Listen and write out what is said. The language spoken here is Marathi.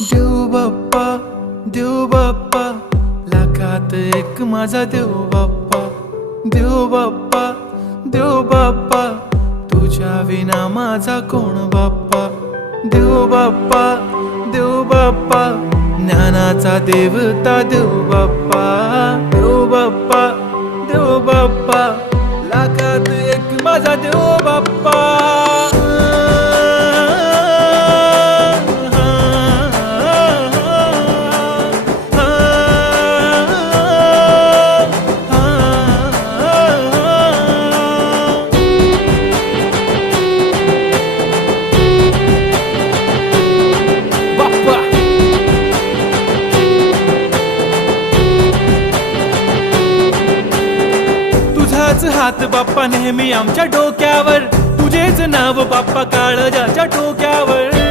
देव बाप्पा लाखात एक माझा देव बाप्पा देव बाप्पा तुझ्या विना माझा कोण बाप्पा देव बाप्पा ज्ञानाचा देवता देव बाप्पा लाखात एक माझा देव बाप्पा तुझाच हात बाप्पा नेहमी आमच्या डोक्यावर तुझेच नाव बाप्पा काळजाच्या टोक्यावर